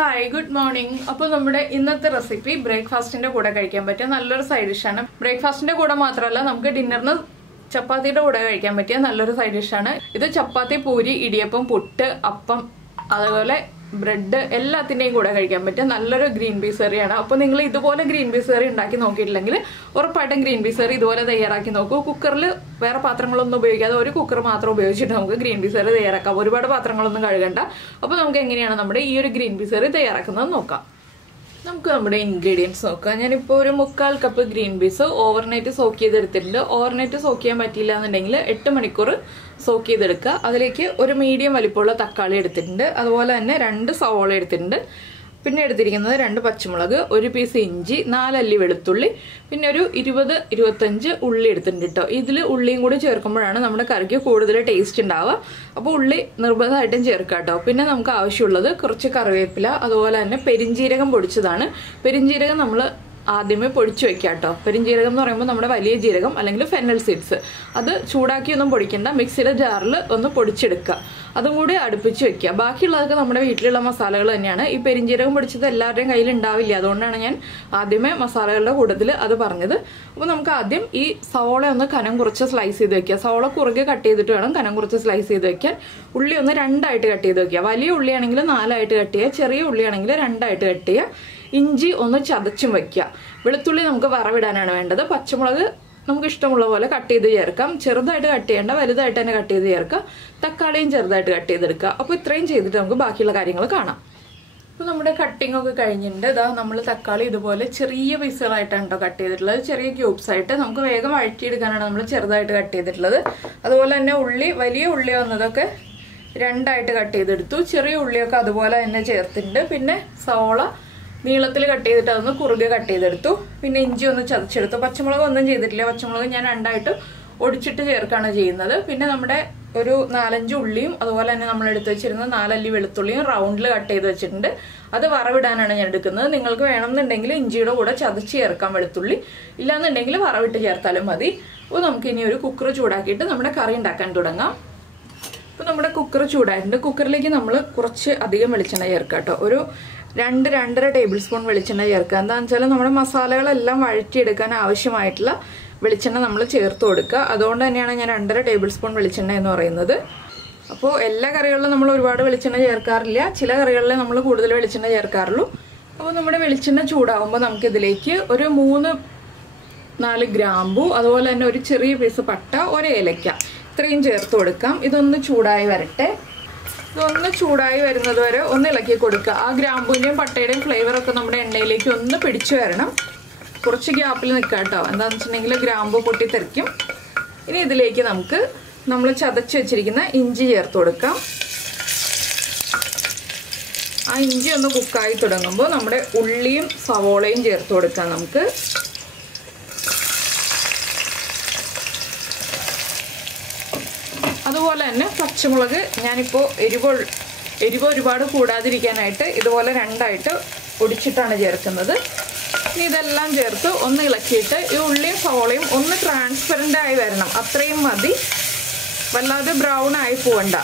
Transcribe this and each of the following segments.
Hi, good morning. അപ്പോൾ നമ്മുടെ ഇന്നത്തെ റെസിപ്പി ബ്രേക്ക്ഫാസ്റ്റിന്റെ കൂടെ കഴിക്കാൻ പറ്റിയ നല്ലൊരു സൈഡ് ഡിഷ് ആണ്. ബ്രേക്ക്ഫാസ്റ്റിന്റെ കൂടെ മാത്രമല്ല നമുക്ക് ഡിന്നറിന് ചപ്പാത്തിയുടെ കൂടെ കഴിക്കാൻ പറ്റിയ നല്ലൊരു സൈഡ് ഡിഷ് ആണ്. ഇത് ചപ്പാത്തി, പൂരി, ഇടിയപ്പം, പുട്ട്, അപ്പം, അതുപോലെ ബ്രെഡ് എല്ലാത്തിന്റെയും കൂടെ കഴിക്കാൻ പറ്റിയ നല്ലൊരു ഗ്രീൻ പീസ് കറിയാണ്. അപ്പോൾ നിങ്ങൾ ഇതുപോലെ ഗ്രീൻ പീസ് കറി ഉണ്ടാക്കി നോക്കിയിട്ടില്ലെങ്കിൽ ഉറപ്പായിട്ടും ഗ്രീൻ പീസ് കറി ഇതുപോലെ തയ്യാറാക്കി നോക്കൂ. കുക്കറിൽ വേറെ പാത്രങ്ങളൊന്നും ഉപയോഗിക്കാതെ ഒരു കുക്കർ മാത്രം ഉപയോഗിച്ചിട്ട് നമുക്ക് ഗ്രീൻ പീസ് കറി തയ്യാറാക്കാം. ഒരുപാട് പാത്രങ്ങളൊന്നും കഴുകണ്ട. അപ്പോൾ നമുക്ക് എങ്ങനെയാണ് നമ്മുടെ ഈ ഒരു ഗ്രീൻ പീസ് കറി തയ്യാറാക്കുന്നത് നോക്കാം. നമുക്ക് നമ്മുടെ ഇൻഗ്രീഡിയൻസ് നോക്കാം. ഞാനിപ്പോൾ ഒരു 3/4 cup green peas overnight soak ചെയ്തെടുത്തിട്ടുണ്ട്. ഓവർനൈറ്റ് സോക്ക് ചെയ്യാൻ പറ്റിയില്ല എന്നുണ്ടെങ്കിൽ 8 മണിക്കൂർ സോക്ക് ചെയ്തെടുക്കുക. അതിലേക്ക് ഒരു മീഡിയം വലിപ്പമുള്ള തക്കാളി എടുത്തിട്ടുണ്ട്. അതുപോലെ തന്നെ 2 സവോള എടുത്തിട്ടുണ്ട്. പിന്നെ എടുത്തിരിക്കുന്നത് 2 പച്ചമുളക്, 1 പീസ് ഇഞ്ചി, 4 അല്ലി വെളുത്തുള്ളി, പിന്നെ ഒരു 20-25 ഉള്ളി എടുത്തിട്ടുണ്ട് കേട്ടോ. ഇതിൽ ഉള്ളിയും കൂടി ചേർക്കുമ്പോഴാണ് നമ്മുടെ കറിക്ക് കൂടുതൽ ടേസ്റ്റ് ഉണ്ടാവുക. അപ്പോൾ ഉള്ളി നിർബന്ധമായിട്ടും ചേർക്കുക കേട്ടോ. പിന്നെ നമുക്ക് ആവശ്യമുള്ളത് കുറച്ച് കറിവേപ്പില, അതുപോലെ തന്നെ പെരിഞ്ജീരകം പൊടിച്ചതാണ്. പെരിഞ്ജീരകം നമ്മൾ ആദ്യമേ പൊടിച്ചു വെക്കുക കേട്ടോ. പെരിഞ്ജീരകം എന്ന് പറയുമ്പോൾ നമ്മുടെ വലിയ ജീരകം അല്ലെങ്കിൽ ഫെനൽ സീഡ്സ്, അത് ചൂടാക്കിയൊന്നും പൊടിക്കണ്ട, മിക്സിയുടെ ജാറിൽ ഒന്ന് പൊടിച്ചെടുക്കുക. അതും കൂടി അടുപ്പിച്ച് വെക്കുക. ബാക്കിയുള്ളതൊക്കെ നമ്മുടെ വീട്ടിലുള്ള മസാലകൾ തന്നെയാണ്. ഈ പെരിഞ്ജീരകം പൊടിച്ചത് എല്ലാവരുടെയും കയ്യിൽ ഉണ്ടാവില്ല, അതുകൊണ്ടാണ് ഞാൻ ആദ്യമേ മസാലകളുടെ കൂട്ടത്തിൽ അത് പറഞ്ഞത്. അപ്പോൾ നമുക്ക് ആദ്യം ഈ സവോള ഒന്ന് കനം കുറച്ച് സ്ലൈസ് ചെയ്ത് വെക്കുക. സവോള കുറുകെ കട്ട് ചെയ്തിട്ട് വേണം കനം കുറച്ച് സ്ലൈസ് ചെയ്ത് വെക്കാൻ. ഉള്ളി ഒന്ന് 2 ആയിട്ട് കട്ട് ചെയ്ത് വെക്കുക. വലിയ ഉള്ളിയാണെങ്കിൽ 4 ആയിട്ട് കട്ട് ചെയ്യുക, ചെറിയ ഉള്ളിയാണെങ്കിൽ 2 ആയിട്ട് കട്ട് ചെയ്യുക. ഇഞ്ചി ഒന്ന് ചതച്ചും വെക്കുക. വെളുത്തുള്ളി നമുക്ക് വറവിടാനാണ് വേണ്ടത്. പച്ചമുളക് നമുക്ക് ഇഷ്ടമുള്ള പോലെ കട്ട് ചെയ്ത് ചേർക്കാം. ചെറുതായിട്ട് കട്ട് ചെയ്യേണ്ട, വലുതായിട്ട് തന്നെ കട്ട് ചെയ്ത് ചേർക്കാം. തക്കാളിയും ചെറുതായിട്ട് കട്ട് ചെയ്തെടുക്കുക. അപ്പോൾ ഇത്രയും ചെയ്തിട്ട് നമുക്ക് ബാക്കിയുള്ള കാര്യങ്ങൾ കാണാം. അപ്പോൾ നമ്മുടെ കട്ടിംഗ് ഒക്കെ കഴിഞ്ഞിട്ടുണ്ട്. ഇതാ നമ്മൾ തക്കാളി ഇതുപോലെ ചെറിയ പീസുകളായിട്ടാണ് കേട്ടോ കട്ട് ചെയ്തിട്ടുള്ളത്. ചെറിയ ക്യൂബ്സ് ആയിട്ട് നമുക്ക് വേഗം വഴറ്റിയെടുക്കാനാണ് നമ്മൾ ചെറുതായിട്ട് കട്ട് ചെയ്തിട്ടുള്ളത്. അതുപോലെ തന്നെ ഉള്ളി, വലിയ ഉള്ളി വന്നതൊക്കെ 2 ആയിട്ട് കട്ട് ചെയ്തെടുത്തു. ചെറിയ ഉള്ളിയൊക്കെ അതുപോലെ തന്നെ ചേർത്തിട്ടുണ്ട്. പിന്നെ സവോള നീളത്തിൽ കട്ട് ചെയ്തിട്ട് അതൊന്ന് കുറുകെ കട്ട് ചെയ്തെടുത്തു. പിന്നെ ഇഞ്ചി ഒന്ന് ചതച്ചെടുത്തു. പച്ചമുളക് ഒന്നും ചെയ്തിട്ടില്ല. പച്ചമുളക് ഞാൻ 2 ആയിട്ട് ഒടിച്ചിട്ട് ചേർക്കാണ് ചെയ്യുന്നത്. പിന്നെ നമ്മുടെ ഒരു 4-5 ഉള്ളിയും അതുപോലെ തന്നെ നമ്മൾ എടുത്ത് വെച്ചിരുന്ന 4 അല്ലി വെളുത്തുള്ളിയും റൗണ്ടിൽ കട്ട് ചെയ്ത് വെച്ചിട്ടുണ്ട്. അത് വറവിടാനാണ് ഞാൻ എടുക്കുന്നത്. നിങ്ങൾക്ക് വേണമെന്നുണ്ടെങ്കിൽ ഇഞ്ചിയുടെ കൂടെ ചതച്ച് ചേർക്കാം വെളുത്തുള്ളി, ഇല്ലാന്നുണ്ടെങ്കിൽ വറവിട്ട് ചേർത്താലും മതി. അപ്പോൾ നമുക്ക് ഇനി ഒരു കുക്കർ ചൂടാക്കിയിട്ട് നമ്മുടെ കറി ഉണ്ടാക്കാൻ തുടങ്ങാം. അപ്പോൾ നമ്മുടെ കുക്കർ ചൂടായിട്ടുണ്ട്. കുക്കറിലേക്ക് നമ്മൾ കുറച്ച് അധികം വെളിച്ചെണ്ണ ചേർക്കാം കേട്ടോ. ഒരു 2-2.5 ടേബിൾ സ്പൂൺ വെളിച്ചെണ്ണ ചേർക്കുക. എന്താണെന്ന് വെച്ചാൽ നമ്മുടെ മസാലകളെല്ലാം വഴറ്റിയെടുക്കാൻ ആവശ്യമായിട്ടുള്ള വെളിച്ചെണ്ണ നമ്മൾ ചേർത്ത് കൊടുക്കുക. അതുകൊണ്ട് തന്നെയാണ് ഞാൻ 2.5 ടേബിൾ സ്പൂൺ വെളിച്ചെണ്ണ എന്ന് പറയുന്നത്. അപ്പോൾ എല്ലാ കറികളിലും നമ്മൾ ഒരുപാട് വെളിച്ചെണ്ണ ചേർക്കാറില്ല. ചില കറികളിൽ നമ്മൾ കൂടുതൽ വെളിച്ചെണ്ണ ചേർക്കാറുള്ളൂ. അപ്പോൾ നമ്മുടെ വെളിച്ചെണ്ണ ചൂടാകുമ്പോൾ നമുക്കിതിലേക്ക് ഒരു 3-4 ഗ്രാമ്പു, അതുപോലെ തന്നെ ഒരു ചെറിയ പീസ് പട്ട, 1 ഏലക്ക, ഇത്രയും ചേർത്ത് കൊടുക്കാം. ഇതൊന്ന് ചൂടായി വരട്ടെ. ഇതൊന്ന് ചൂടായി വരുന്നത് വരെ ഒന്ന് ഇളക്കി കൊടുക്കുക. ആ ഗ്രാമ്പൂവിൻ്റെയും പട്ടയുടെയും ഫ്ലേവറൊക്കെ നമ്മുടെ എണ്ണയിലേക്ക് ഒന്ന് പിടിച്ചു വരണം. കുറച്ച് ഗ്യാപ്പിൽ നിൽക്കുക കേട്ടോ. എന്താണെന്ന് വെച്ചിട്ടുണ്ടെങ്കിൽ ഗ്രാമ്പൂ പൊട്ടിത്തെറിക്കും. ഇനി ഇതിലേക്ക് നമ്മൾ ചതച്ച് വെച്ചിരിക്കുന്ന ഇഞ്ചി ചേർത്ത് കൊടുക്കാം. ആ ഇഞ്ചി ഒന്ന് കുക്കായി തുടങ്ങുമ്പോൾ നമ്മുടെ ഉള്ളിയും സവോളയും ചേർത്ത് കൊടുക്കാം നമുക്ക്. അതുപോലെ തന്നെ പച്ചമുളക് ഞാനിപ്പോൾ എരിവ് ഒരുപാട് കൂടാതിരിക്കാനായിട്ട് ഇതുപോലെ 2 ആയിട്ട് ഒടിച്ചിട്ടാണ് ചേർക്കുന്നത്. ഇനി ഇതെല്ലാം ചേർത്ത് ഒന്ന് ഇളക്കിയിട്ട് ഈ ഉള്ളിയും സവോളയും ഒന്ന് ട്രാൻസ്പെറൻ്റ് ആയി വരണം. അത്രയും മതി, വല്ലാതെ ബ്രൗൺ ആയി പോവണ്ട.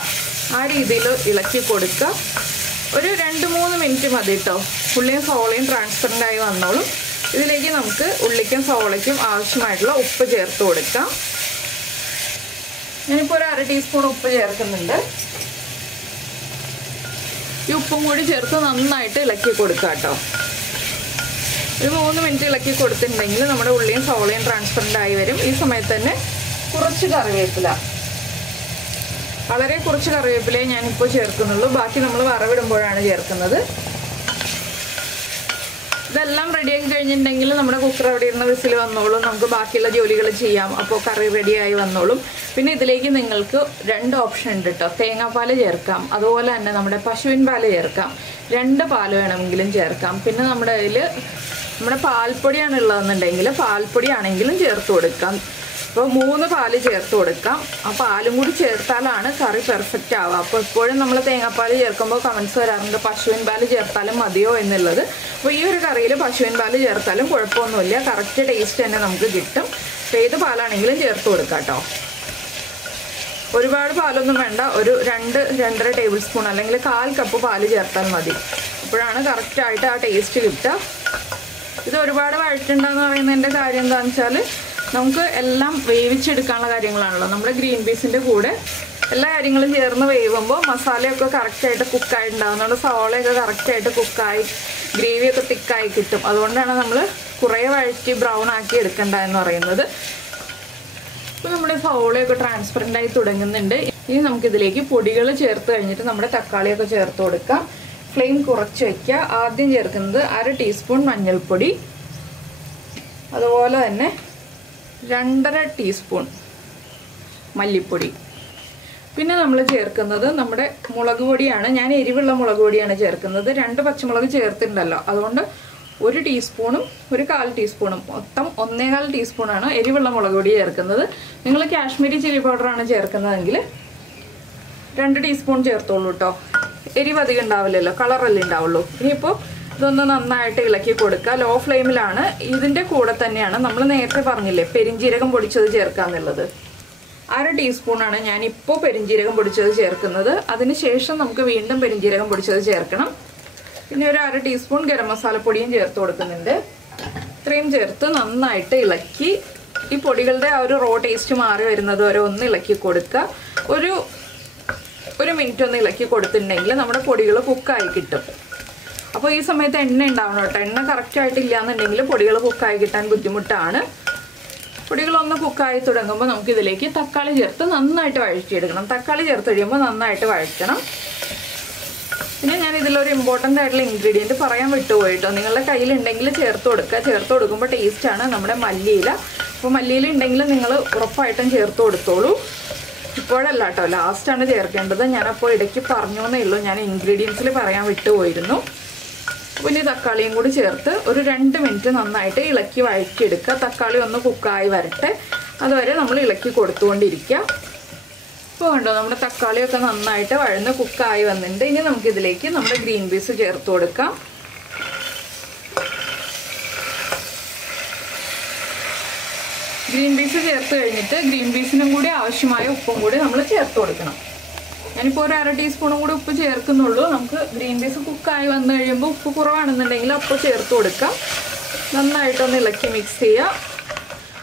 ആ രീതിയിൽ ഇളക്കി കൊടുക്കുക. ഒരു 2-3 മിനിറ്റ് മതി കേട്ടോ. ഉള്ളിയും സവോളയും ട്രാൻസ്പെറൻ്റ് ആയി വന്നോളും. ഇതിലേക്ക് നമുക്ക് ഉള്ളിക്കും സവോളയ്ക്കും ആവശ്യമായിട്ടുള്ള ഉപ്പ് ചേർത്ത് കൊടുക്കാം. ഞാനിപ്പോൾ ഒരു 1/2 ടീസ്പൂൺ ഉപ്പ് ചേർക്കുന്നുണ്ട്. ഈ ഉപ്പും കൂടി ചേർത്ത് നന്നായിട്ട് ഇളക്കി കൊടുക്കുക കേട്ടോ. ഒരു 3 മിനിറ്റ് ഇളക്കി കൊടുത്തിട്ടുണ്ടെങ്കിൽ നമ്മുടെ ഉള്ളിയും സവോളയും ട്രാൻസ്പെറൻ്റ് ആയി വരും. ഈ സമയത്ത് തന്നെ കുറച്ച് കറിവേപ്പില, വളരെ കുറച്ച് കറിവേപ്പിലയെ ഞാനിപ്പോൾ ചേർക്കുന്നുള്ളൂ. ബാക്കി നമ്മൾ വറവിടുമ്പോഴാണ് ചേർക്കുന്നത്. ഇതെല്ലാം റെഡിയാക്കി കഴിഞ്ഞിട്ടുണ്ടെങ്കിൽ നമ്മുടെ കുക്കർ അവിടെ ഇരുന്ന വിസിൽ വന്നോളും. നമുക്ക് ബാക്കിയുള്ള ജോലികൾ ചെയ്യാം. അപ്പോൾ കറി റെഡിയായി വന്നോളും. പിന്നെ ഇതിലേക്ക് നിങ്ങൾക്ക് 2 ഓപ്ഷൻ ഉണ്ട് കേട്ടോ. തേങ്ങാപ്പാൽ ചേർക്കാം, അതുപോലെ തന്നെ നമ്മുടെ പശുവിൻ പാല് ചേർക്കാം. 2 പാല് വേണമെങ്കിലും ചേർക്കാം. പിന്നെ നമ്മുടെ അതിൽ നമ്മുടെ പാൽപ്പൊടിയാണ് ഉള്ളതെന്നുണ്ടെങ്കിൽ പാൽപ്പൊടി ആണെങ്കിലും ചേർത്ത് കൊടുക്കാം. അപ്പോൾ 3 പാല് ചേർത്ത് കൊടുക്കാം. ആ പാലും കൂടി ചേർത്താലാണ് കറി പെർഫെക്റ്റ് ആവുക. അപ്പോൾ എപ്പോഴും നമ്മൾ തേങ്ങാപ്പാൽ ചേർക്കുമ്പോൾ കമൻസ് വരാറുണ്ട് പശുവിൻ പാല് ചേർത്താലും മതിയോ എന്നുള്ളത്. അപ്പോൾ ഈ ഒരു കറിയിൽ പശുവിൻ പാല് ചേർത്താലും കുഴപ്പമൊന്നുമില്ല, കറക്റ്റ് ടേസ്റ്റ് തന്നെ നമുക്ക് കിട്ടും. ഏത് പാലാണെങ്കിലും ചേർത്ത് കൊടുക്കാം കേട്ടോ. ഒരുപാട് പാലൊന്നും വേണ്ട. ഒരു 2-2.5 ടേബിൾ സ്പൂൺ അല്ലെങ്കിൽ 1/4 കപ്പ് പാല് ചേർത്താൽ മതി. അപ്പോഴാണ് കറക്റ്റായിട്ട് ആ ടേസ്റ്റ് കിട്ടുക. ഇത് ഒരുപാട് വഴറ്റുണ്ടെന്ന് പറയുന്നതിൻ്റെ കാര്യം എന്താണെന്ന് വെച്ചാൽ നമുക്ക് എല്ലാം വേവിച്ചെടുക്കാനുള്ള കാര്യങ്ങളാണല്ലോ. നമ്മുടെ ഗ്രീൻ പീസിൻ്റെ കൂടെ എല്ലാ കാര്യങ്ങളും ചേർന്ന് വേവുമ്പോൾ മസാലയൊക്കെ കറക്റ്റായിട്ട് കുക്കായിട്ടുണ്ടാകുന്നുണ്ട്. സവാളയൊക്കെ കറക്റ്റായിട്ട് കുക്കായി ഗ്രേവിയൊക്കെ തിക്കായി കിട്ടും. അതുകൊണ്ടാണ് നമ്മൾ കുറേ വഴറ്റി ബ്രൗൺ ആക്കി എടുക്കേണ്ട എന്ന് പറയുന്നത്. ഇപ്പോൾ നമ്മുടെ സവാളയൊക്കെ ട്രാൻസ്പെറൻ്റ് ആയി തുടങ്ങുന്നുണ്ട്. ഇനി നമുക്കിതിലേക്ക് പൊടികൾ ചേർത്ത് കഴിഞ്ഞിട്ട് നമ്മുടെ തക്കാളിയൊക്കെ ചേർത്ത് കൊടുക്കാം. ഫ്ലെയിം കുറച്ച് വയ്ക്കുക. ആദ്യം ചേർക്കുന്നത് 1/2 ടീസ്പൂൺ മഞ്ഞൾപ്പൊടി, അതുപോലെ തന്നെ 2.5 ടീസ്പൂൺ മല്ലിപ്പൊടി. പിന്നെ നമ്മൾ ചേർക്കുന്നത് നമ്മുടെ മുളക് പൊടിയാണ്. ഞാൻ എരിവുള്ള മുളക് പൊടിയാണ് ചേർക്കുന്നത്. 2 പച്ചമുളക് ചേർത്തിട്ടുണ്ടല്ലോ, അതുകൊണ്ട് 1 ടീസ്പൂണും 1/4 ടീസ്പൂണും മൊത്തം 1.25 ടീസ്പൂണാണ് എരിവുള്ള മുളക് പൊടി ചേർക്കുന്നത്. നിങ്ങൾ കാശ്മീരി ചില്ലി പൗഡറാണ് ചേർക്കുന്നതെങ്കിൽ 2 ടീസ്പൂൺ ചേർത്തോളൂ കേട്ടോ. എരിവ് അധികം ഉണ്ടാവില്ലല്ലോ, കളറല്ലേ ഉണ്ടാവുള്ളൂ. ഇനിയിപ്പോൾ ഇതൊന്ന് നന്നായിട്ട് ഇളക്കി കൊടുക്കുക. ലോ ഫ്ലെയിമിലാണ്. ഇതിൻ്റെ കൂടെ തന്നെയാണ് നമ്മൾ നേരത്തെ പറഞ്ഞില്ലേ പെരിഞ്ജീരകം പൊടിച്ചത് ചേർക്കാന്നുള്ളത്. 1/2 ടീസ്പൂണാണ് ഞാനിപ്പോൾ പെരിഞ്ജീരകം പൊടിച്ചത് ചേർക്കുന്നത്. അതിനുശേഷം നമുക്ക് വീണ്ടും പെരിഞ്ജീരകം പൊടിച്ചത് ചേർക്കണം. പിന്നെ ഒരു 1/2 ടീസ്പൂൺ ഗരം മസാലപ്പൊടിയും ചേർത്ത് കൊടുക്കുന്നുണ്ട്. ഇത്രയും ചേർത്ത് നന്നായിട്ട് ഇളക്കി ഈ പൊടികളുടെ ആ ഒരു റോ ടേസ്റ്റ് മാറി വരുന്നത് വരെ ഒന്ന് ഇളക്കി കൊടുക്കുക. ഒരു മിനിറ്റ് ഒന്ന് ഇളക്കി കൊടുത്തിട്ടുണ്ടെങ്കിൽ നമ്മുടെ പൊടികൾ കുക്കായി കിട്ടും. അപ്പോൾ ഈ സമയത്ത് എണ്ണ ഉണ്ടാവണം കേട്ടോ. എണ്ണ കറക്റ്റായിട്ടില്ല എന്നുണ്ടെങ്കിൽ പൊടികൾ കുക്കായി കിട്ടാൻ ബുദ്ധിമുട്ടാണ്. പൊടികളൊന്ന് കുക്കായി തുടങ്ങുമ്പോൾ നമുക്കിതിലേക്ക് തക്കാളി ചേർത്ത് നന്നായിട്ട് വഴറ്റിയെടുക്കണം. തക്കാളി ചേർത്ത് കഴിയുമ്പോൾ നന്നായിട്ട് വഴറ്റണം. പിന്നെ ഞാൻ ഇതിലൊരു ഇമ്പോർട്ടൻ്റ് ആയിട്ടുള്ള ഇൻഗ്രീഡിയൻറ്റ് പറയാൻ വിട്ടുപോയിട്ടോ. നിങ്ങളുടെ കയ്യിലുണ്ടെങ്കിൽ ചേർത്ത് കൊടുക്കുക. ചേർത്ത് കൊടുക്കുമ്പോൾ ടേസ്റ്റാണ് നമ്മുടെ മല്ലിയില. അപ്പോൾ മല്ലിയില ഉണ്ടെങ്കിൽ നിങ്ങൾ ഉറപ്പായിട്ടും ചേർത്ത് കൊടുത്തോളൂ. ഇപ്പോഴല്ല കേട്ടോ, ലാസ്റ്റാണ് ചേർക്കേണ്ടത്. ഞാനപ്പോൾ ഇടയ്ക്ക് പറഞ്ഞു എന്നേ ഉള്ളൂ, ഞാൻ ഇൻഗ്രീഡിയൻസിൽ പറയാൻ വിട്ടുപോയിരുന്നു. പിന്നെ തക്കാളിയും കൂടി ചേർത്ത് ഒരു 2 മിനിറ്റ് നന്നായിട്ട് ഇളക്കി വഴറ്റിയെടുക്കുക. തക്കാളി ഒന്ന് കുക്കായി വരട്ടെ, അതുവരെ നമ്മൾ ഇളക്കി കൊടുത്തുകൊണ്ടിരിക്കുക. ഇപ്പോൾ കണ്ടോ നമ്മുടെ തക്കാളിയൊക്കെ നന്നായിട്ട് വഴന്ന് കുക്കായി വന്നിട്ടുണ്ട്. ഇനി നമുക്കിതിലേക്ക് നമ്മുടെ ഗ്രീൻ പീസ് ചേർത്ത് കൊടുക്കാം. ഗ്രീൻ പീസ് ചേർത്ത് കഴിഞ്ഞിട്ട് ഗ്രീൻ പീസിനും കൂടി ആവശ്യമായ ഉപ്പും കൂടി നമ്മൾ ചേർത്ത് കൊടുക്കണം. ഞാനിപ്പോൾ ഒരു 1/2 ടീസ്പൂണും കൂടി ഉപ്പ് ചേർക്കുന്നുള്ളൂ. നമുക്ക് ഗ്രീൻ പീസ് കുക്കായി വന്നു കഴിയുമ്പോൾ ഉപ്പ് കുറവാണെന്നുണ്ടെങ്കിൽ അപ്പോൾ ചേർത്ത് കൊടുക്കാം. നന്നായിട്ടൊന്ന് ഇളക്കി മിക്സ് ചെയ്യുക.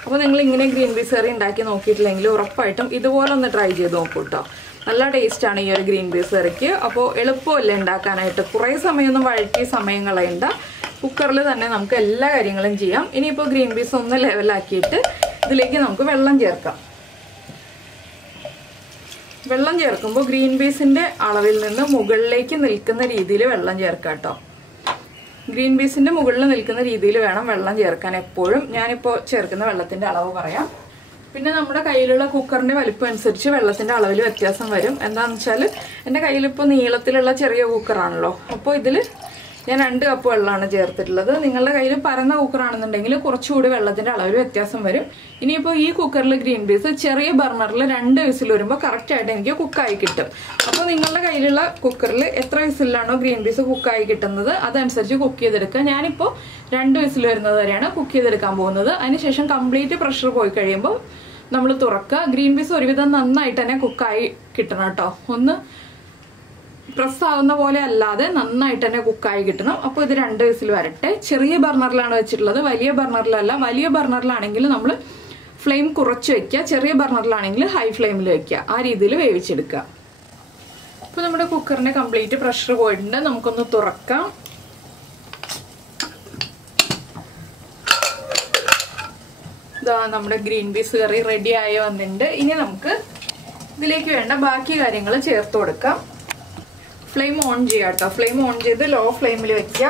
അപ്പോൾ നിങ്ങൾ ഇങ്ങനെ ഗ്രീൻ പീസ് കറി ഉണ്ടാക്കി നോക്കിയിട്ടില്ലെങ്കിൽ ഉറപ്പായിട്ടും ഇതുപോലെ ഒന്ന് ട്രൈ ചെയ്ത് നോക്കൂ കേട്ടോ. നല്ല ടേസ്റ്റാണ് ഈ ഒരു ഗ്രീൻ പീസ് കറിക്ക്. അപ്പോൾ എളുപ്പമല്ലേ ഉണ്ടാക്കാനായിട്ട്, കുറേ സമയമൊന്നും വഴറ്റി സമയം കളയണ്ട. കുക്കറിൽ തന്നെ നമുക്ക് എല്ലാ കാര്യങ്ങളും ചെയ്യാം. ഇനിയിപ്പോൾ ഗ്രീൻ പീസ് ഒന്ന് ലെവലാക്കിയിട്ട് ഇതിലേക്ക് നമുക്ക് വെള്ളം ചേർക്കാം. വെള്ളം ചേർക്കുമ്പോൾ ഗ്രീൻ പീസിൻ്റെ അളവിൽ നിന്ന് മുകളിലേക്ക് നിൽക്കുന്ന രീതിയിൽ വെള്ളം ചേർക്കാം കേട്ടോ. ഗ്രീൻ പീസിൻ്റെ മുകളിൽ നിൽക്കുന്ന രീതിയിൽ വേണം വെള്ളം ചേർക്കാൻ എപ്പോഴും. ഞാനിപ്പോൾ ചേർക്കുന്ന വെള്ളത്തിൻ്റെ അളവ് പറയാം. പിന്നെ നമ്മുടെ കയ്യിലുള്ള കുക്കറിൻ്റെ വലിപ്പം അനുസരിച്ച് വെള്ളത്തിൻ്റെ അളവിൽ വ്യത്യാസം വരും. എന്താണെന്ന് വെച്ചാൽ എൻ്റെ കയ്യിലിപ്പോൾ നീളത്തിലുള്ള ചെറിയ കുക്കറാണല്ലോ, അപ്പോൾ ഇതിൽ ഞാൻ 2 കപ്പ് വെള്ളമാണ് ചേർത്തിട്ടുള്ളത്. നിങ്ങളുടെ കയ്യിൽ പരന്ന കുക്കറാണെന്നുണ്ടെങ്കിൽ കുറച്ചുകൂടി വെള്ളത്തിൻ്റെ അളവിൽ വ്യത്യാസം വരും. ഇനിയിപ്പോൾ ഈ കുക്കറിൽ ഗ്രീൻ പീസ് ചെറിയ ബർണറിൽ 2 വിസിൽ വരുമ്പോൾ കറക്റ്റായിട്ട് എനിക്ക് കുക്കായി കിട്ടും. അപ്പോൾ നിങ്ങളുടെ കയ്യിലുള്ള കുക്കറിൽ എത്ര വിസിലാണോ ഗ്രീൻ പീസ് കുക്കായി കിട്ടുന്നത് അതനുസരിച്ച് കുക്ക് ചെയ്തെടുക്കുക. ഞാനിപ്പോൾ 2 വിസിൽ വരുന്നത് വരെയാണ് കുക്ക് ചെയ്തെടുക്കാൻ പോകുന്നത്. അതിനുശേഷം കംപ്ലീറ്റ് പ്രഷർ പോയി കഴിയുമ്പോൾ നമ്മൾ തുറക്കുക. ഗ്രീൻ പീസ് ഒരുവിധം നന്നായിട്ട് തന്നെ കുക്കായി കിട്ടണം കേട്ടോ. ഒന്ന് പ്രസ് ആവുന്ന പോലെ അല്ലാതെ നന്നായിട്ട് തന്നെ കുക്കായി കിട്ടണം. അപ്പോൾ ഇത് 2 വിസിൽ വരട്ടെ. ചെറിയ ബർണറിലാണ് വെച്ചിട്ടുള്ളത്, വലിയ ബർണറിലല്ല. വലിയ ബർണറിലാണെങ്കിൽ നമ്മൾ ഫ്ലെയിം കുറച്ച് വെക്കുക, ചെറിയ ബർണറിലാണെങ്കിൽ ഹൈ ഫ്ലെയിമിൽ വെക്കുക. ആ രീതിയിൽ വേവിച്ചെടുക്കുക. അപ്പോൾ നമ്മുടെ കുക്കറിൻ്റെ കംപ്ലീറ്റ് പ്രഷർ പോയിട്ടുണ്ട്. നമുക്കൊന്ന് തുറക്കാം. ഇതാ നമ്മുടെ ഗ്രീൻ പീസ് കറി റെഡി ആയി വന്നിട്ടുണ്ട്. ഇനി നമുക്ക് ഇതിലേക്ക് വേണ്ട ബാക്കി കാര്യങ്ങൾ ചേർത്ത് കൊടുക്കാം. ഫ്ലെയിം ഓൺ ചെയ്യാം കേട്ടോ. ഫ്ലെയിം ഓൺ ചെയ്ത് ലോ ഫ്ലെയിമിൽ വെക്കുക.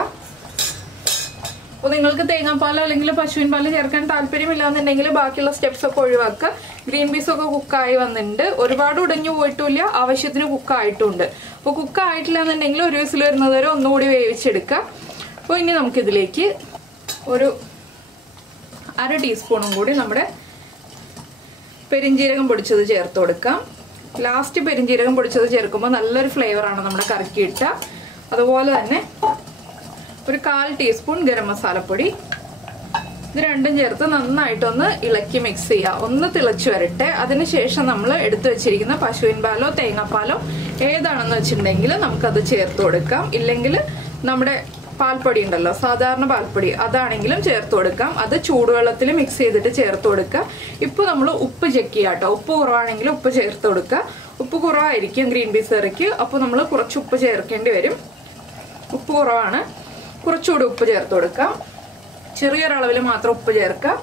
അപ്പോൾ നിങ്ങൾക്ക് തേങ്ങാപ്പാലോ അല്ലെങ്കിൽ പശുവിൻ പാല് ചേർക്കാൻ താല്പര്യമില്ലാന്നുണ്ടെങ്കിൽ ബാക്കിയുള്ള സ്റ്റെപ്സ് ഒക്കെ ഒഴിവാക്കുക. ഗ്രീൻ പീസൊക്കെ കുക്കായി വന്നിട്ടുണ്ട്. ഒരുപാട് ഉടഞ്ഞു പോയിട്ടില്ല, ആവശ്യത്തിന് കുക്കായിട്ടുണ്ട്. അപ്പോൾ കുക്കായിട്ടില്ല എന്നുണ്ടെങ്കിൽ 1 വിസിൽ വരുന്നത് വരെ ഒന്നുകൂടി വേവിച്ചെടുക്കുക. അപ്പോൾ ഇനി നമുക്കിതിലേക്ക് ഒരു 1/2 ടീസ്പൂണും കൂടി നമ്മുടെ പെരിഞ്ജീരകം പൊടിച്ചത് ചേർത്ത് കൊടുക്കാം. ലാസ്റ്റ് പെരിഞ്ജീരകം പൊടിച്ചത് ചേർക്കുമ്പോൾ നല്ലൊരു ഫ്ലേവറാണ് നമ്മുടെ കറിക്ക് കിട്ടുക. അതുപോലെ തന്നെ ഒരു 1/4 ടീസ്പൂൺ ഗരം മസാലപ്പൊടി. ഇത് രണ്ടും ചേർത്ത് നന്നായിട്ടൊന്ന് ഇളക്കി മിക്സ് ചെയ്യുക. ഒന്ന് തിളച്ച് വരട്ടെ. അതിനുശേഷം നമ്മൾ എടുത്തു വെച്ചിരിക്കുന്ന പശുവിൻ പാലോ തേങ്ങാപ്പാലോ ഏതാണെന്ന് വെച്ചിട്ടുണ്ടെങ്കിൽ നമുക്കത് ചേർത്ത് കൊടുക്കാം. ഇല്ലെങ്കിൽ നമ്മുടെ പാൽപ്പൊടി ഉണ്ടല്ലോ, സാധാരണ പാൽപ്പൊടി, അതാണെങ്കിലും ചേർത്ത് കൊടുക്കാം. അത് ചൂടുവെള്ളത്തിൽ മിക്സ് ചെയ്തിട്ട് ചേർത്ത് കൊടുക്കുക. ഇപ്പോൾ നമ്മൾ ഉപ്പ് ചെക്ക് ചെയ്യാം കേട്ടോ. ഉപ്പ് കുറവാണെങ്കിൽ ഉപ്പ് ചേർത്ത് കൊടുക്കുക. ഉപ്പ് കുറവായിരിക്കും ഗ്രീൻ പീസ് കറിക്ക്, അപ്പോൾ നമ്മൾ കുറച്ച് ഉപ്പ് ചേർക്കേണ്ടി വരും. ഉപ്പ് കുറവാണ്, കുറച്ചുകൂടി ഉപ്പ് ചേർത്ത് കൊടുക്കാം. ചെറിയൊരളവിൽ മാത്രം ഉപ്പ് ചേർക്കുക.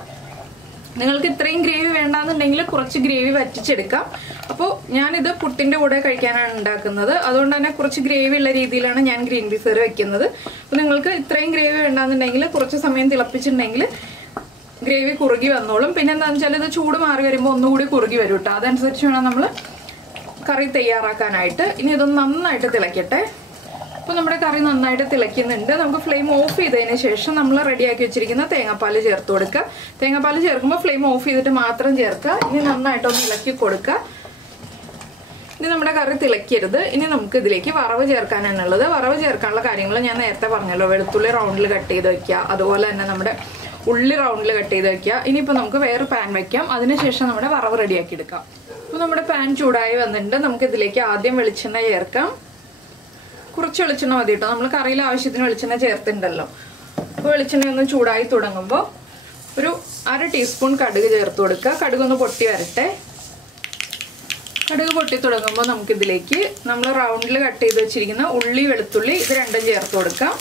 നിങ്ങൾക്ക് ഇത്രയും ഗ്രേവി വേണ്ടാന്നുണ്ടെങ്കിൽ കുറച്ച് ഗ്രേവി വറ്റിച്ചെടുക്കാം. അപ്പോൾ ഞാനിത് പുട്ടിൻ്റെ കൂടെ കഴിക്കാനാണ് ഉണ്ടാക്കുന്നത്. അതുകൊണ്ട് തന്നെ കുറച്ച് ഗ്രേവി ഉള്ള രീതിയിലാണ് ഞാൻ ഗ്രീൻ പീസ് കറി വെക്കുന്നത്. അപ്പോൾ നിങ്ങൾക്ക് ഇത്രയും ഗ്രേവി വേണ്ടാന്നുണ്ടെങ്കിൽ കുറച്ച് സമയം തിളപ്പിച്ചിട്ടുണ്ടെങ്കിൽ ഗ്രേവി കുറുകി വന്നോളും. പിന്നെ എന്താണെന്ന് വെച്ചാൽ ഇത് ചൂട് മാറി വരുമ്പോൾ ഒന്നുകൂടി കുറുകി വരും കേട്ടോ. അതനുസരിച്ച് വേണം നമ്മൾ കറി തയ്യാറാക്കാനായിട്ട്. ഇനി ഇതൊന്ന് നന്നായിട്ട് തിളയ്ക്കട്ടെ. അപ്പോൾ നമ്മുടെ കറി നന്നായിട്ട് തിളയ്ക്കുന്നുണ്ട്. നമുക്ക് ഫ്ലെയിം ഓഫ് ചെയ്തതിന് ശേഷം നമ്മൾ റെഡിയാക്കി വെച്ചിരിക്കുന്ന തേങ്ങാപ്പാൽ ചേർത്ത് കൊടുക്കുക. തേങ്ങാപ്പാൽ ചേർക്കുമ്പോൾ ഫ്ലെയിം ഓഫ് ചെയ്തിട്ട് മാത്രം ചേർക്കുക. ഇനി നന്നായിട്ടൊന്ന് ഇളക്കി കൊടുക്കുക. ഇനി നമ്മുടെ കറി തിളയ്ക്കരുത്. ഇനി നമുക്ക് ഇതിലേക്ക് വറവ് ചേർക്കാനാണുള്ളത്. വറവ് ചേർക്കാനുള്ള കാര്യങ്ങൾ ഞാൻ നേരത്തെ പറഞ്ഞല്ലോ. വെളുത്തുള്ളി റൗണ്ടിൽ കട്ട് ചെയ്ത് വെക്കുക, അതുപോലെ തന്നെ നമ്മുടെ ഉള്ളി റൗണ്ടിൽ കട്ട് ചെയ്ത് വെക്കുക. ഇനിയിപ്പോൾ നമുക്ക് വേറെ പാൻ വെക്കാം. അതിനുശേഷം നമ്മുടെ വറവ് റെഡിയാക്കി എടുക്കാം. അപ്പോൾ നമ്മുടെ പാൻ ചൂടായി വന്നിട്ടുണ്ട്. നമുക്ക് ഇതിലേക്ക് ആദ്യം വെളിച്ചെണ്ണ ചേർക്കാം. കുറച്ച് വെളിച്ചെണ്ണ മതി കേട്ടോ. നമ്മൾ കറിയിൽ ആവശ്യത്തിന് വെളിച്ചെണ്ണ ചേർത്തിട്ടുണ്ടല്ലോ. അപ്പോൾ വെളിച്ചെണ്ണ ഒന്ന് ചൂടായി തുടങ്ങുമ്പോൾ ഒരു 1/2 ടീസ്പൂൺ കടുക് ചേർത്ത് കൊടുക്കുക. കടുക് ഒന്ന് പൊട്ടി വരട്ടെ. കടുക് പൊട്ടി തുടങ്ങുമ്പോൾ നമുക്കിതിലേക്ക് നമ്മൾ റൗണ്ടിൽ കട്ട് ചെയ്ത് വെച്ചിരിക്കുന്ന ഉള്ളി, വെളുത്തുള്ളി ഇത് രണ്ടും ചേർത്ത് കൊടുക്കാം.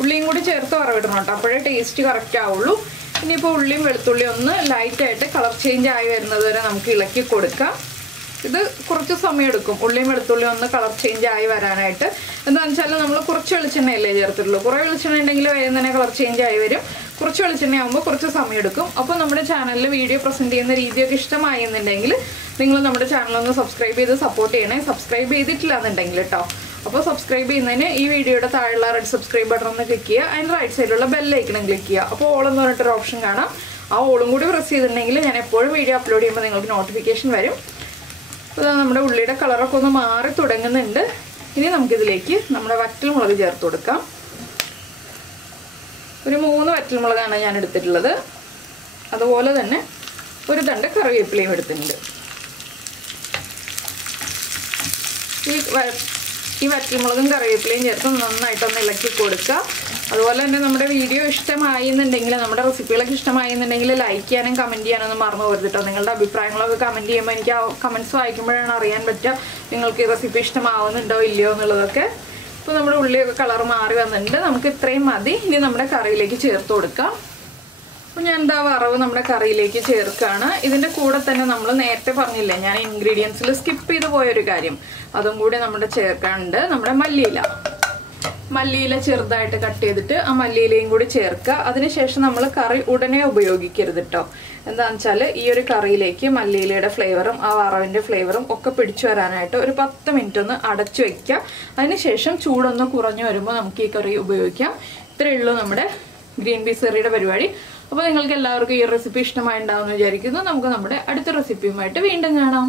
ഉള്ളിയും കൂടി ചേർത്ത് വറവിടണം കേട്ടോ, അപ്പോഴേ ടേസ്റ്റ് കറക്റ്റ് ആവുള്ളൂ. ഇനിയിപ്പോൾ ഉള്ളിയും വെളുത്തുള്ളിയും ഒന്ന് ലൈറ്റായിട്ട് കളർ ചേഞ്ച് ആയി വരുന്നത് വരെ നമുക്ക് ഇളക്കി കൊടുക്കാം. ഇത് കുറച്ച് സമയം എടുക്കും, ഉള്ളിയും വെളുത്തുള്ളിയും ഒന്ന് കളർ ചേഞ്ച് ആയി വരാനായിട്ട്. എന്താണെന്ന് വെച്ചാൽ നമ്മൾ കുറച്ച് വെളിച്ചെണ്ണയല്ലേ ചേർത്തിട്ടുള്ളൂ. കുറേ വെളിച്ചെണ്ണ ഉണ്ടെങ്കിൽ വേഗം തന്നെ കളർ ചേഞ്ച് ആയി വരും. കുറച്ച് വെളിച്ചെണ്ണ ആകുമ്പോൾ കുറച്ച് സമയം എടുക്കും. അപ്പോൾ നമ്മുടെ ചാനലിൽ വീഡിയോ പ്രസൻറ്റ് ചെയ്യുന്ന രീതിയൊക്കെ ഇഷ്ടമായി എന്നുണ്ടെങ്കിൽ നിങ്ങൾ നമ്മുടെ ചാനലൊന്ന് സബ്സ്ക്രൈബ് ചെയ്ത് സപ്പോർട്ട് ചെയ്യണേ. സബ്സ്ക്രൈബ് ചെയ്തിട്ടില്ല എന്നുണ്ടെങ്കിൽ കേട്ടോ. അപ്പോൾ സബ്സ്ക്രൈബ് ചെയ്യുന്നതിന് ഈ വീഡിയോയുടെ താഴെയുള്ള റെഡ് സബ്സ്ക്രൈബ് ബട്ടൺ ഒന്ന് ക്ലിക്ക് ചെയ്യുക. അതിൻ്റെ റൈറ്റ് സൈഡിലുള്ള ബെല്ലൈക്കണം ക്ലിക്ക് ചെയ്യുക. അപ്പോൾ ഓൾ എന്ന് പറഞ്ഞിട്ടൊരു ഓപ്ഷൻ കാണാം. ആ ഓളും കൂടി പ്രസ് ചെയ്തിട്ടുണ്ടെങ്കിൽ ഞാൻ എപ്പോഴും വീഡിയോ അപ്ലോഡ് ചെയ്യുമ്പോൾ നിങ്ങൾക്ക് നോട്ടിഫിക്കേഷൻ വരും. അപ്പോൾ നമ്മുടെ ഉള്ളിയുടെ കളറൊക്കെ ഒന്ന് മാറി തുടങ്ങുന്നുണ്ട്. ഇനി നമുക്കിതിലേക്ക് നമ്മുടെ വറ്റൽമുളക് ചേർത്ത് കൊടുക്കാം. ഒരു 3 വറ്റൽമുളകാണ് ഞാൻ എടുത്തിട്ടുള്ളത്. അതുപോലെ തന്നെ ഒരു തണ്ട് കറിവേപ്പിലയും എടുത്തിട്ടുണ്ട്. ഈ വറ്റൽമുളകും കറിവേപ്പിലയും ചേർത്ത് നന്നായിട്ടൊന്ന് ഇളക്കി കൊടുക്കുക. അതുപോലെ തന്നെ നമ്മുടെ വീഡിയോ ഇഷ്ടമായി എന്നുണ്ടെങ്കിൽ, നമ്മുടെ റെസിപ്പികളൊക്കെ ഇഷ്ടമായി എന്നുണ്ടെങ്കിൽ ലൈക്ക് ചെയ്യാനും കമൻറ്റ് ചെയ്യാനൊന്നും മറന്നു പോകരുത് കേട്ടോ. നിങ്ങളുടെ അഭിപ്രായങ്ങളൊക്കെ കമൻറ്റ് ചെയ്യുമ്പോൾ എനിക്ക് ആ കമൻറ്റ്സ് വായിക്കുമ്പോഴാണ് അറിയാൻ പറ്റുക നിങ്ങൾക്ക് ഈ റെസിപ്പി ഇഷ്ടമാവുന്നുണ്ടോ ഇല്ലയോ എന്നുള്ളതൊക്കെ. ഇപ്പോൾ നമ്മുടെ ഉള്ളിയൊക്കെ കളർ മാറി വന്നിട്ടുണ്ട്. നമുക്ക് ഇത്രയും മതി. ഇനി നമ്മുടെ കറിയിലേക്ക് ചേർത്ത് കൊടുക്കാം. അപ്പോൾ ഞാൻ എന്താ വറവ് നമ്മുടെ കറിയിലേക്ക് ചേർക്കുകയാണ്. ഇതിൻ്റെ കൂടെ തന്നെ നമ്മൾ നേരത്തെ പറഞ്ഞില്ലേ, ഞാൻ ഇൻഗ്രീഡിയൻസിൽ സ്കിപ്പ് ചെയ്ത് പോയൊരു കാര്യം, അതും കൂടി നമ്മുടെ ചേർക്കാനുണ്ട്. നമ്മുടെ മല്ലിയില ചെറുതായിട്ട് കട്ട് ചെയ്തിട്ട് ആ മല്ലിയിലയും കൂടി ചേർക്കുക. അതിനുശേഷം നമ്മൾ കറി ഉടനെ ഉപയോഗിക്കരുത് കേട്ടോ. എന്താണെന്ന് വെച്ചാൽ ഈ ഒരു കറിയിലേക്ക് മല്ലിയിലയുടെ ഫ്ലേവറും ആ വറവിൻ്റെ ഫ്ലേവറും ഒക്കെ പിടിച്ചു വരാനായിട്ട് ഒരു 10 മിനിറ്റ് ഒന്ന് അടച്ചു വയ്ക്കുക. അതിനുശേഷം ചൂടൊന്ന് കുറഞ്ഞു വരുമ്പോൾ നമുക്ക് ഈ കറി ഉപയോഗിക്കാം. ഇത്രയേ ഉള്ളൂ നമ്മുടെ ഗ്രീൻ പീസ് കറിയുടെ പരിപാടി. അപ്പോൾ നിങ്ങൾക്ക് എല്ലാവർക്കും ഈ റെസിപ്പി ഇഷ്ടമായി ഉണ്ടാവുമെന്ന് വിചാരിക്കുന്നു. നമുക്ക് നമ്മുടെ അടുത്ത റെസിപ്പിയുമായിട്ട് വീണ്ടും കാണാം.